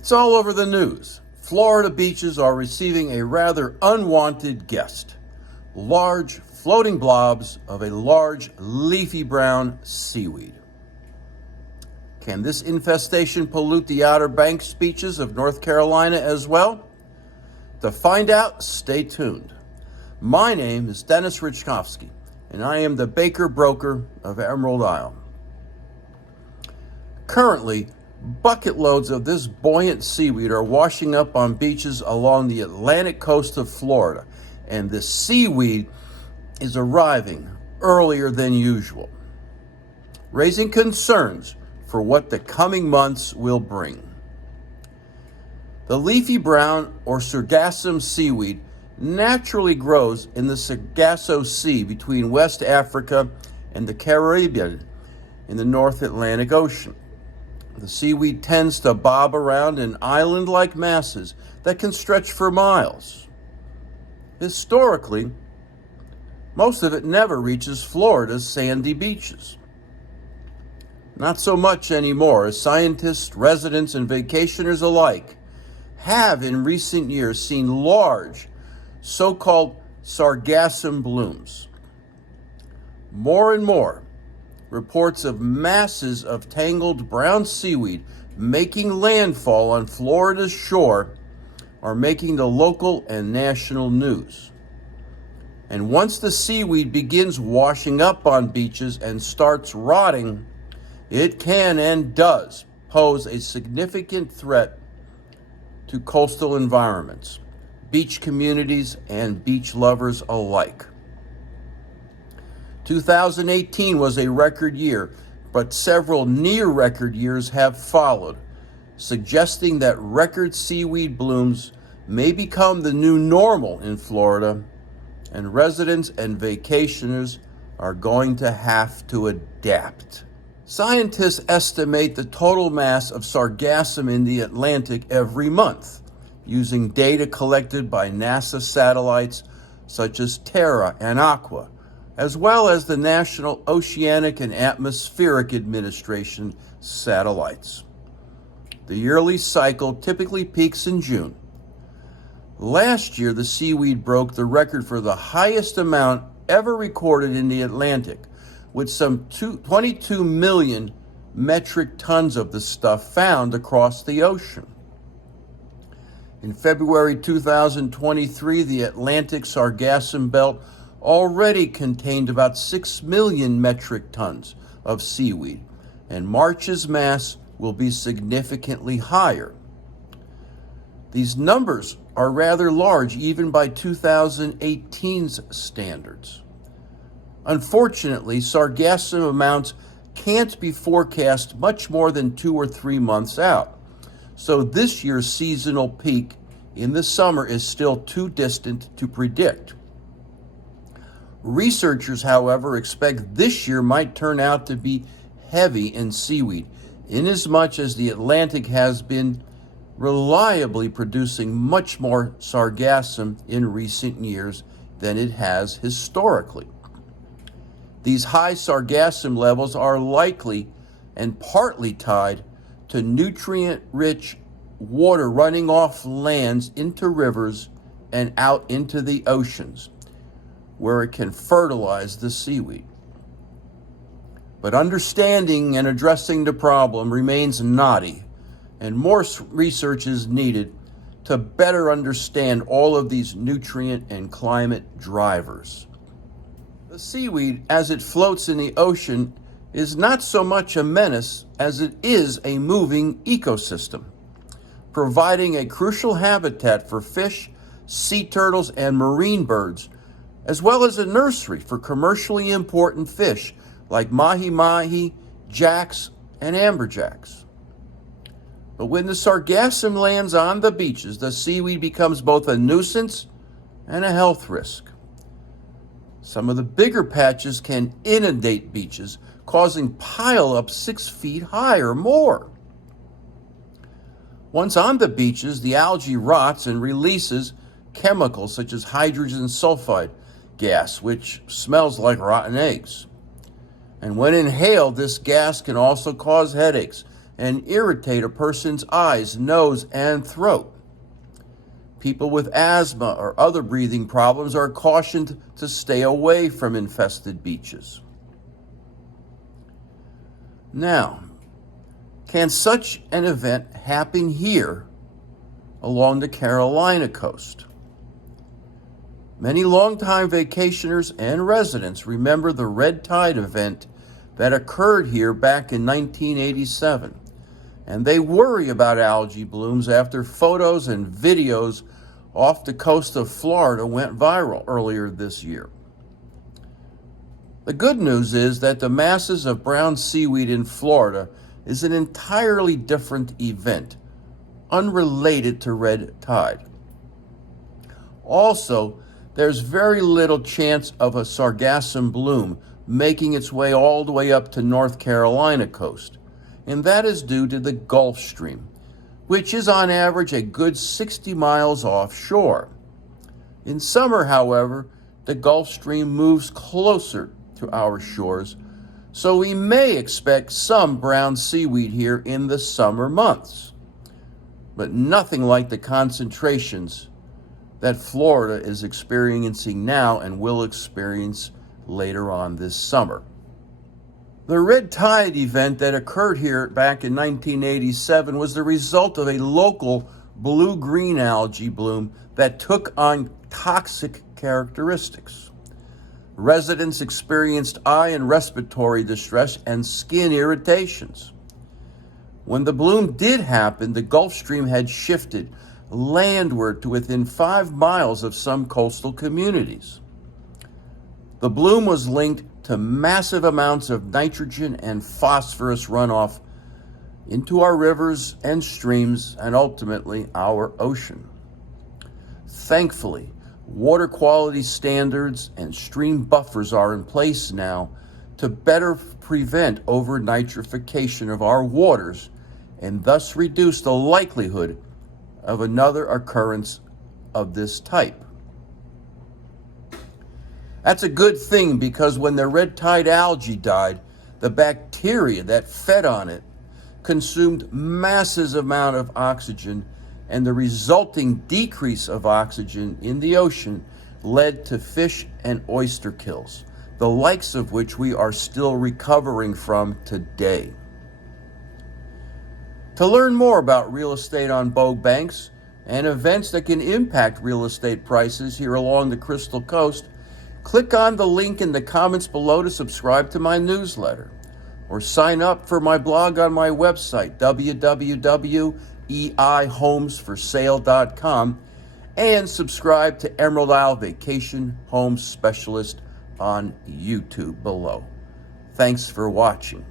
It's all over the news. Florida beaches are receiving a rather unwanted guest. Large floating blobs of a large leafy brown seaweed. Can this infestation pollute the Outer Banks beaches of North Carolina as well? To find out, stay tuned. My name is Dennis Richkovsky, and I am the Baker Broker of Emerald Isle. Currently, bucket loads of this buoyant seaweed are washing up on beaches along the Atlantic coast of Florida, and the seaweed is arriving earlier than usual, raising concerns for what the coming months will bring. The leafy brown or Sargassum seaweed naturally grows in the Sargasso Sea between West Africa and the Caribbean in the North Atlantic Ocean. The seaweed tends to bob around in island-like masses that can stretch for miles. Historically, most of it never reaches Florida's sandy beaches. Not so much anymore, as scientists, residents, and vacationers alike have in recent years seen large, so-called Sargassum blooms. More and more, reports of masses of tangled brown seaweed making landfall on Florida's shore are making the local and national news. And once the seaweed begins washing up on beaches and starts rotting, it can and does pose a significant threat to coastal environments, beach communities, and beach lovers alike. 2018 was a record year, but several near-record years have followed, suggesting that record seaweed blooms may become the new normal in Florida, and residents and vacationers are going to have to adapt. Scientists estimate the total mass of sargassum in the Atlantic every month, using data collected by NASA satellites such as Terra and Aqua, as well as the National Oceanic and Atmospheric Administration satellites. The yearly cycle typically peaks in June. Last year, the seaweed broke the record for the highest amount ever recorded in the Atlantic, with some 22 million metric tons of the stuff found across the ocean. In February 2023, the Atlantic Sargassum Belt already contained about 6 million metric tons of seaweed, and March's mass will be significantly higher. These numbers are rather large even by 2018's standards. Unfortunately, sargassum amounts can't be forecast much more than 2 or 3 months out, so this year's seasonal peak in the summer is still too distant to predict. Researchers, however, expect this year might turn out to be heavy in seaweed, inasmuch as the Atlantic has been reliably producing much more sargassum in recent years than it has historically. These high sargassum levels are likely and partly tied to nutrient-rich water running off lands into rivers and out into the oceans, where it can fertilize the seaweed. But understanding and addressing the problem remains knotty, and more research is needed to better understand all of these nutrient and climate drivers. The seaweed, as it floats in the ocean, is not so much a menace as it is a moving ecosystem, providing a crucial habitat for fish, sea turtles, and marine birds, as well as a nursery for commercially important fish like mahi-mahi, jacks, and amberjacks. But when the sargassum lands on the beaches, the seaweed becomes both a nuisance and a health risk. Some of the bigger patches can inundate beaches, causing pileups 6 feet high or more. Once on the beaches, the algae rots and releases chemicals such as hydrogen sulfide gas, which smells like rotten eggs. And when inhaled, this gas can also cause headaches and irritate a person's eyes, nose, and throat. People with asthma or other breathing problems are cautioned to stay away from infested beaches. Now, can such an event happen here along the Carolina coast? Many longtime vacationers and residents remember the red tide event that occurred here back in 1987, and they worry about algae blooms after photos and videos off the coast of Florida went viral earlier this year. The good news is that the masses of brown seaweed in Florida is an entirely different event, unrelated to red tide. Also, there's very little chance of a sargassum bloom making its way all the way up to North Carolina coast, and that is due to the Gulf Stream, which is on average a good 60 miles offshore. In summer, however, the Gulf Stream moves closer to our shores, so we may expect some brown seaweed here in the summer months, but nothing like the concentrations that Florida is experiencing now and will experience later on this summer. The red tide event that occurred here back in 1987 was the result of a local blue-green algae bloom that took on toxic characteristics. Residents experienced eye and respiratory distress and skin irritations. When the bloom did happen, the Gulf Stream had shifted landward to within 5 miles of some coastal communities. The bloom was linked to massive amounts of nitrogen and phosphorus runoff into our rivers and streams and ultimately our ocean. Thankfully, water quality standards and stream buffers are in place now to better prevent over-nitrification of our waters and thus reduce the likelihood of another occurrence of this type. That's a good thing, because when the red tide algae died, the bacteria that fed on it consumed massive amount of oxygen, and the resulting decrease of oxygen in the ocean led to fish and oyster kills, the likes of which we are still recovering from today. To learn more about real estate on bogue banks and events that can impact real estate prices here along the Crystal Coast, click on the link in the comments below to subscribe to my newsletter, or sign up for my blog on my website, www.eihomesforsale.com, and subscribe to Emerald Isle Vacation Home Specialist on YouTube below. Thanks for watching.